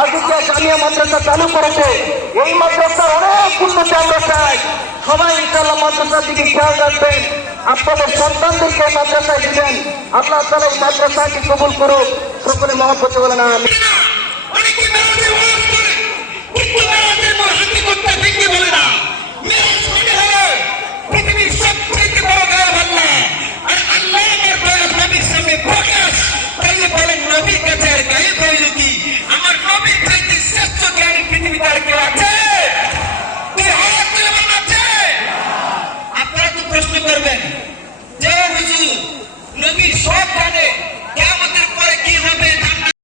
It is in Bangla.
আজিকিয়া জামিয়া মাদ্রাসা চালু করেছে। এই মাদ্রাসার অনেক উন্নতি আমরা চাই। সবাই ইনশাআল্লাহ মাদ্রাসার দিকে খেয়াল রাখবেন, আপনাদের সন্তানদেরকে মাদ্রাসায় দিবেন। আল্লাহ তাআলা এই মাদ্রাসাকে কবুল করুক। সকলে মহব্বতে বলেন আমিন। আপনারা তো প্রশ্ন করবেন যে হুজুর নবী সব জানে,